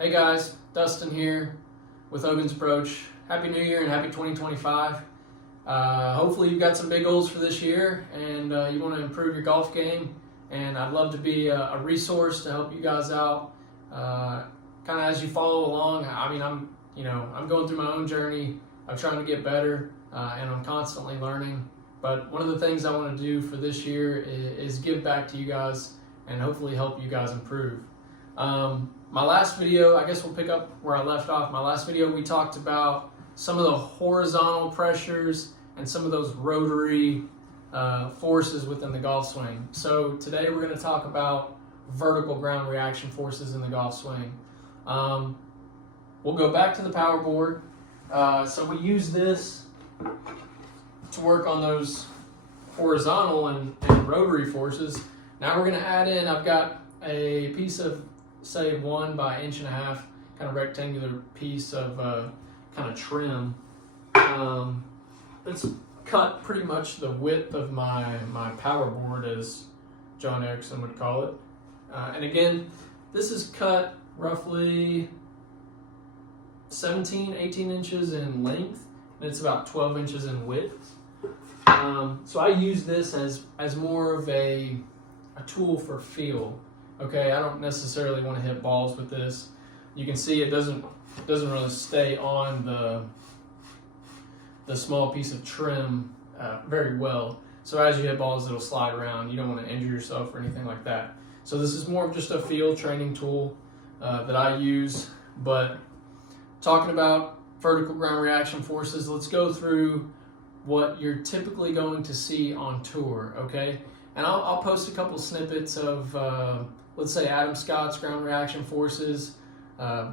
Hey guys, Dustin here with Hogan's Approach. Happy New Year and happy 2025. Hopefully you've got some big goals for this year and you want to improve your golf game, and I'd love to be a resource to help you guys out kind of as you follow along. I mean, I'm going through my own journey. I'm trying to get better and I'm constantly learning. But one of the things I want to do for this year is give back to you guys and hopefully help you guys improve. My last video, I guess we'll pick up where I left off. My last video, we talked about some of the horizontal pressures and some of those rotary forces within the golf swing. So today we're going to talk about vertical ground reaction forces in the golf swing. We'll go back to the power board. So we use this to work on those horizontal and rotary forces. Now we're going to add in, I've got a piece of, say, 1 by 1.5 inches, kind of rectangular piece of kind of trim. It's cut pretty much the width of my power board, as John Erickson would call it. And again, this is cut roughly 18 inches in length, and it's about 12 inches in width. So I use this as more of a tool for feel. Okay, I don't necessarily want to hit balls with this. You can see it doesn't really stay on the small piece of trim very well. So as you hit balls, it'll slide around. You don't want to injure yourself or anything like that. So this is more of just a field training tool that I use. But talking about vertical ground reaction forces, let's go through what you're typically going to see on tour, okay? And I'll post a couple snippets of, let's say, Adam Scott's ground reaction forces.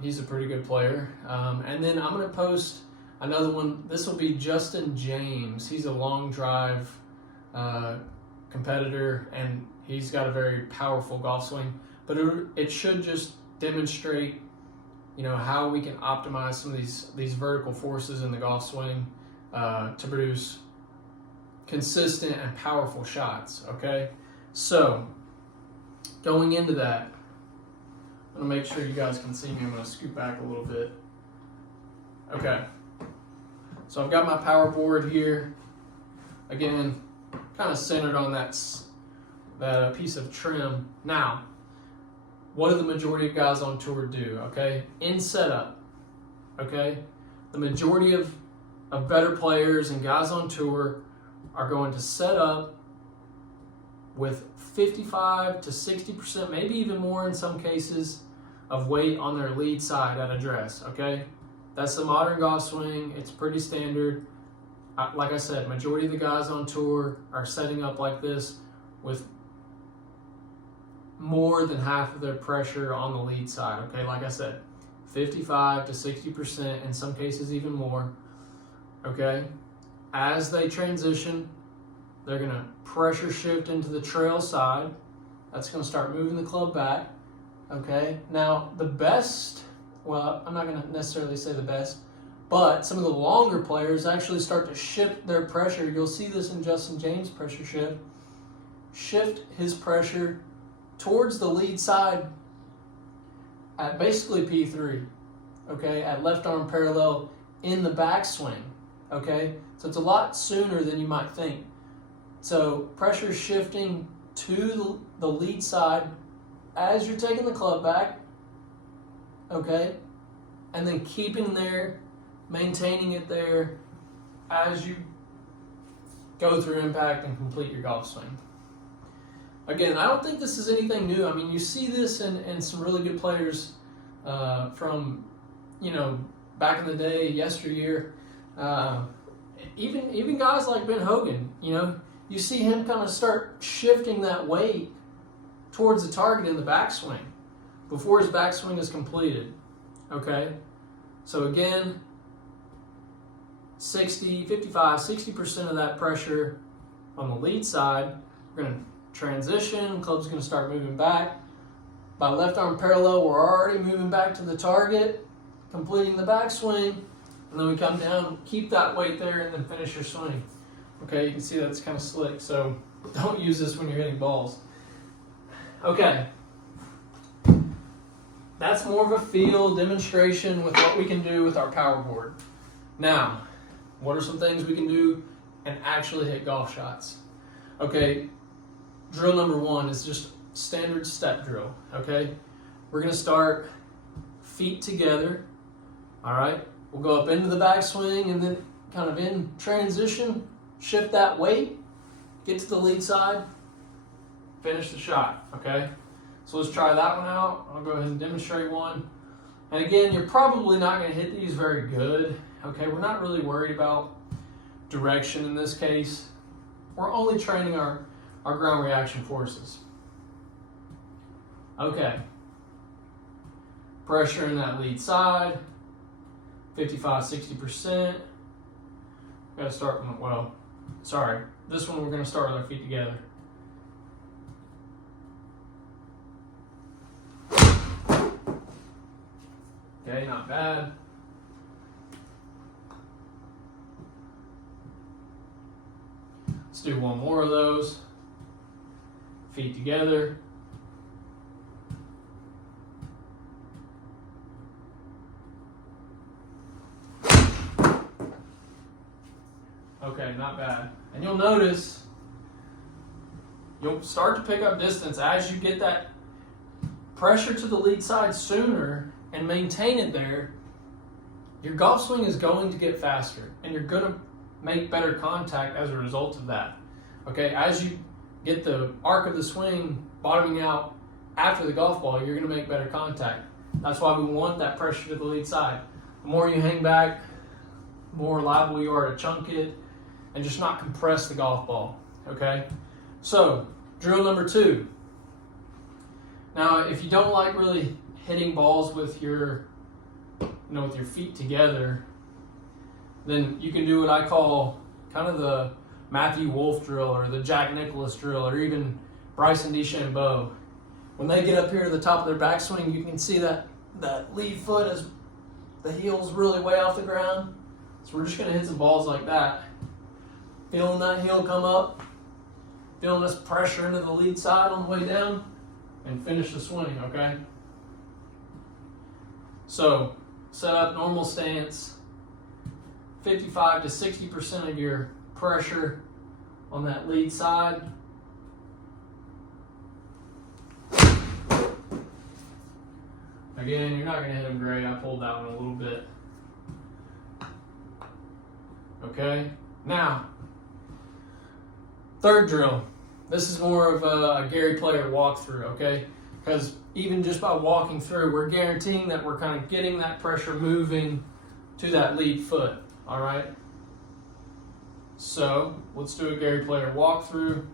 He's a pretty good player. And then I'm going to post another one. This will be Justin James. He's a long drive competitor, and he's got a very powerful golf swing. But it should just demonstrate, how we can optimize some of these vertical forces in the golf swing to produce consistent and powerful shots, okay? So, going into that, I'm going to make sure you guys can see me. I'm going to scoot back a little bit. Okay. So I've got my power board here. Again, kind of centered on that piece of trim. Now, what do the majority of guys on tour do, okay? In setup, okay? The majority of better players and guys on tour are going to set up with 55 to 60%, maybe even more in some cases, of weight on their lead side at address, okay? That's the modern golf swing. It's pretty standard. Like I said, majority of the guys on tour are setting up like this with more than half of their pressure on the lead side, okay? Like I said, 55 to 60%, in some cases even more, okay? As they transition, they're going to pressure shift into the trail side. That's going to start moving the club back, okay? Now, the best, well, I'm not going to necessarily say the best, but some of the longer players actually start to shift their pressure. You'll see this in Justin James' pressure shift. Shift his pressure towards the lead side at basically P3, okay? At left arm parallel in the backswing. Okay, so it's a lot sooner than you might think. So pressure shifting to the lead side as you're taking the club back, okay, and then keeping there, maintaining it there as you go through impact and complete your golf swing. Again, I don't think this is anything new. I mean, you see this in some really good players from, back in the day, yesteryear. Even guys like Ben Hogan, you see him kind of start shifting that weight towards the target in the backswing before his backswing is completed, okay? So again, 55, 60% of that pressure on the lead side. We're going to transition, club's going to start moving back. By left arm parallel, we're already moving back to the target, completing the backswing. And then we come down, keep that weight there, and then finish your swing. Okay, you can see that's kind of slick, so don't use this when you're hitting balls. Okay. that's more of a feel demonstration with what we can do with our power board. Now, what are some things we can do and actually hit golf shots? Okay, drill number one is just standard step drill, okay? We're gonna start feet together, all right? We'll go up into the backswing and then kind of in transition, shift that weight, get to the lead side, finish the shot, okay? So let's try that one out. I'll go ahead and demonstrate one. And again, you're probably not gonna hit these very good, okay? We're not really worried about direction in this case. We're only training our ground reaction forces. Okay. Pressure in that lead side, 55, 60%. Gotta start, well, sorry. This one we're gonna start with our feet together. Okay, not bad. Let's do one more of those. Feet together. Okay, not bad. And you'll notice you'll start to pick up distance as you get that pressure to the lead side sooner and maintain it there. Your golf swing is going to get faster and you're going to make better contact as a result of that. Okay, as you get the arc of the swing bottoming out after the golf ball, you're going to make better contact. That's why we want that pressure to the lead side. The more you hang back, the more liable you are to chunk it and just not compress the golf ball. Okay, so drill number two. Now, if you don't like really hitting balls with your, with your feet together, then you can do what I call kind of the Matthew Wolf drill or the Jack Nicklaus drill or even Bryson DeChambeau. When they get up here to the top of their backswing, you can see that lead foot is the heel's really way off the ground. So we're just going to hit some balls like that. Feeling that heel come up, feeling this pressure into the lead side on the way down, and finish the swing, okay? So, set up normal stance, 55 to 60% of your pressure on that lead side. Again, you're not going to hit them great. I pulled that one a little bit. Okay, now, third drill. This is more of a Gary Player walkthrough, okay? Because even just by walking through, we're guaranteeing that we're kind of getting that pressure moving to that lead foot, all right? So let's do a Gary Player walkthrough.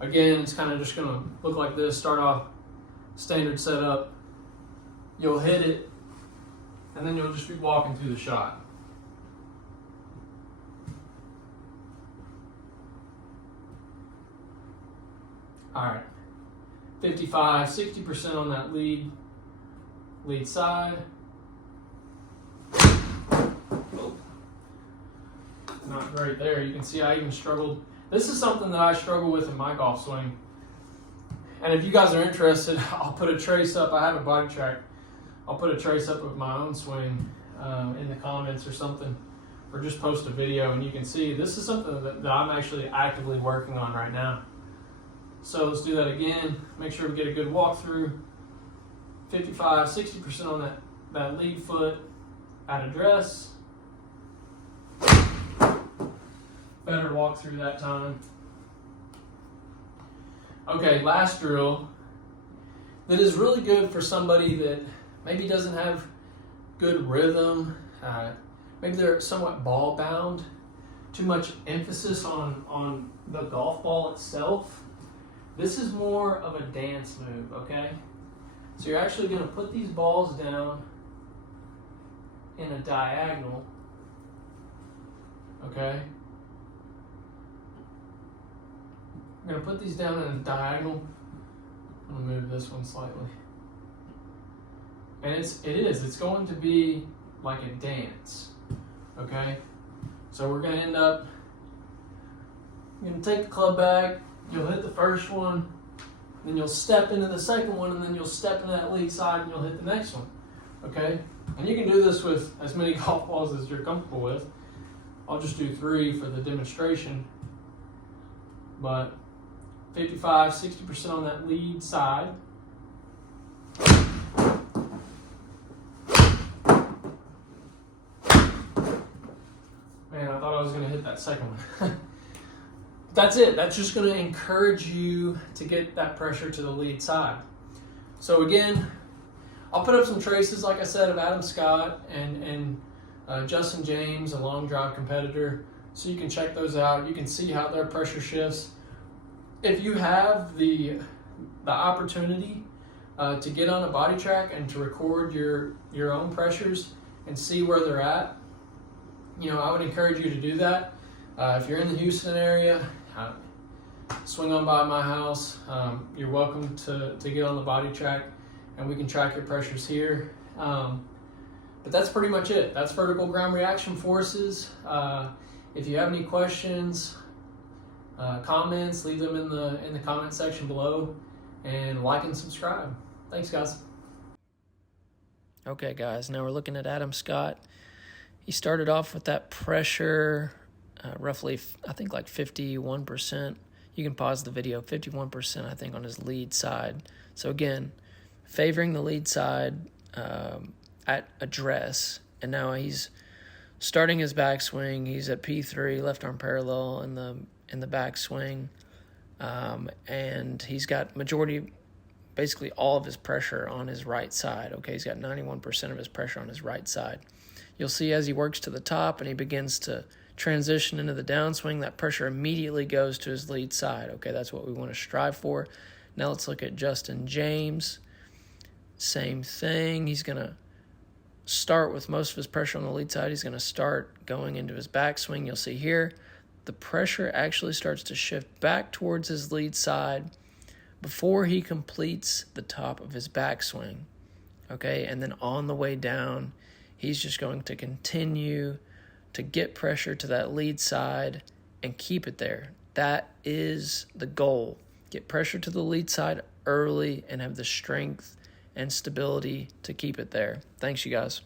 Again, it's kind of just going to look like this. Start off standard setup. You'll hit it, and then you'll just be walking through the shot. All right, 55, 60% on that lead side. Not great there. You can see I even struggled. This is something that I struggle with in my golf swing. And if you guys are interested, I'll put a trace up. I have a BodiTrak. I'll put a trace up of my own swing in the comments or something, or just post a video, and you can see this is something that I'm actually actively working on right now. So let's do that again. Make sure we get a good walkthrough. 55, 60% on that lead foot at address. Better walkthrough that time. Okay, last drill that is really good for somebody that maybe doesn't have good rhythm. Maybe they're somewhat ball bound. Too much emphasis on the golf ball itself. This is more of a dance move, okay? So you're actually going to put these balls down in a diagonal, okay? I'm going to put these down in a diagonal. I'm going to move this one slightly. And it's going to be like a dance, okay? So we're going to end up, you're going to take the club bag. You'll hit the first one, then you'll step into the second one, and then you'll step into that lead side and you'll hit the next one, okay? And you can do this with as many golf balls as you're comfortable with. I'll just do 3 for the demonstration, but 55, 60% on that lead side. Man, I thought I was gonna hit that second one. That's it. That's just going to encourage you to get that pressure to the lead side. So again, I'll put up some traces, like I said, of Adam Scott and Justin James, a long drive competitor, so you can check those out. You can see how their pressure shifts. If you have the opportunity to get on a BodiTrak and to record your own pressures and see where they're at, I would encourage you to do that. If you're in the Houston area, swing on by my house. You're welcome to get on the BodiTrak, and we can track your pressures here. But that's pretty much it. That's vertical ground reaction forces. If you have any questions, comments, leave them in the comment section below, and like and subscribe. Thanks, guys. Okay, guys, now we're looking at Adam Scott. He started off with that pressure, roughly, I think like 51%. You can pause the video, 51%, I think, on his lead side. So again, favoring the lead side at address, and now he's starting his backswing. He's at P3, left arm parallel in the backswing, and he's got basically all of his pressure on his right side. Okay, he's got 91% of his pressure on his right side. You'll see as he works to the top and he begins to transition into the downswing, that pressure immediately goes to his lead side. Okay, that's what we want to strive for. Now let's look at Justin James. Same thing. He's going to start with most of his pressure on the lead side. He's going to start going into his backswing. You'll see here the pressure actually starts to shift back towards his lead side before he completes the top of his backswing. Okay, and then on the way down, he's just going to continue to get pressure to that lead side and keep it there. That is the goal. Get pressure to the lead side early and have the strength and stability to keep it there. Thanks, you guys.